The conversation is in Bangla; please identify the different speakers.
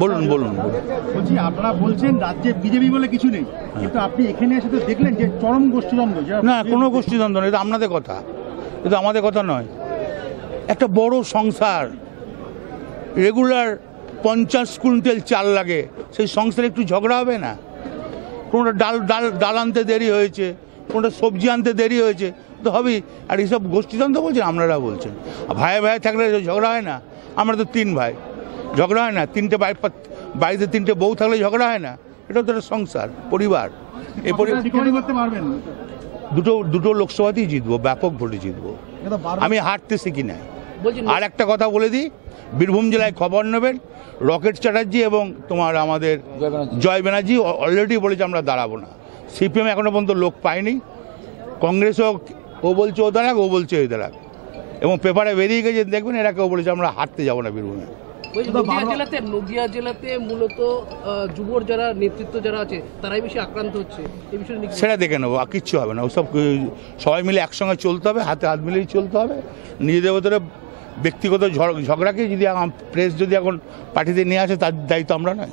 Speaker 1: বলুন। বলুন
Speaker 2: বলছি আপনারা বলছেন রাজ্যে বিজেপি বলে কিছু নেই। কিন্তু আপনি এখানে এসে তো দেখলেন যে চরম গোষ্ঠীদ্বন্দ্ব
Speaker 1: না কোনো গোষ্ঠীদ্বন্দ্ব নেই এটা আপনাদের কথা। এটা আমাদের কথা নয়। একটা বড় সংসার রেগুলার পঞ্চাশ কুইন্টাল চাল লাগে সেই সংসারে একটু ঝগড়া হবে না? কোনোটা ডাল ডাল ডাল আনতে দেরি হয়েছে কোনোটা সবজি আনতে দেরি হয়েছে তো হবেই। আর এইসব গোষ্ঠীদ্বন্দ্ব বলছেন আপনারা বলছেন। আর ভাইয়ে ভাইয়ে থাকলে ঝগড়া হয় না। আমরা তো তিন ভাই। ঝগড়া হয় না। তিনটে বাই বাড়িতে তিনটে বউ থাকলে ঝগড়া হয় না। এটাও তো একটা সংসার পরিবার। এই পরিবার
Speaker 2: পারবেন।
Speaker 1: দুটো দুটো লোকসভাতেই জিতবো ব্যাপক ভোটে জিতবো। আমি হারতে শিখি নাই। আর একটা কথা বলে দিই বীরভূম জেলায় খবর নেবেন রকেট চ্যাটার্জি এবং তোমার আমাদের জয় ব্যানার্জি। অলরেডি বলেছে আমরা দাঁড়াবো না। সিপিএম এখনও পর্যন্ত লোক পায়নি। কংগ্রেসও ও বলছে ও দাঁড়াক ও বলছে এই দাঁড়াক এবং পেপারে বেরিয়ে গেছে দেখবেন এরা কেউ বলেছে আমরা হাঁটতে যাব না বীরভূমে।
Speaker 3: নদিয়া জেলাতে নদিয়া জেলাতে মূলত যুবর যারা নেতৃত্ব যারা আছে তারাই বেশি আক্রান্ত হচ্ছে। এই বিষয়ে
Speaker 1: সেটা দেখে নেব আর কিচ্ছু হবে না। ওসব সবাই মিলে একসঙ্গে চলতে হবে হাতে হাত মিলেই চলতে হবে। নিজেদের ভেতরে ব্যক্তিগত ঝগ- ঝগড়াকে যদি প্রেস যদি এখন পার্টিতে নিয়ে আসে তার দায়িত্ব আমরা নয়।